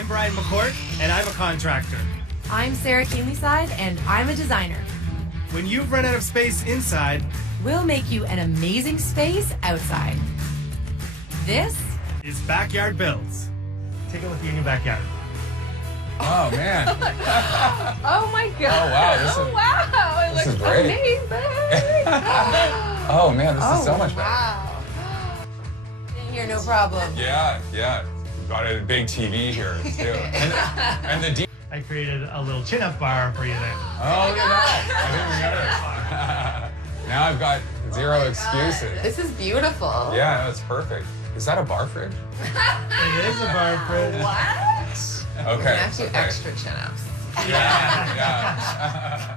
I'm Brian McCourt, and I'm a contractor. I'm Sarah Keenlyside, and I'm a designer. When you've run out of space inside, We'll make you an amazing space outside. This is Backyard Builds. Take a look at your new backyard. Oh, man. Oh my god. Oh, wow. It this looks is great. amazing. Oh, man, this is so much better. Wow. in here, no problem. Yeah. We've got a big TV here, too. And the I created a little chin-up bar for you there. Oh, look at that. I didn't get it. Now I've got zero excuses. This is beautiful. Yeah, that's perfect. Is that a bar fridge? It is a bar fridge. What? Okay. You have to do okay. extra chin-ups. Yeah.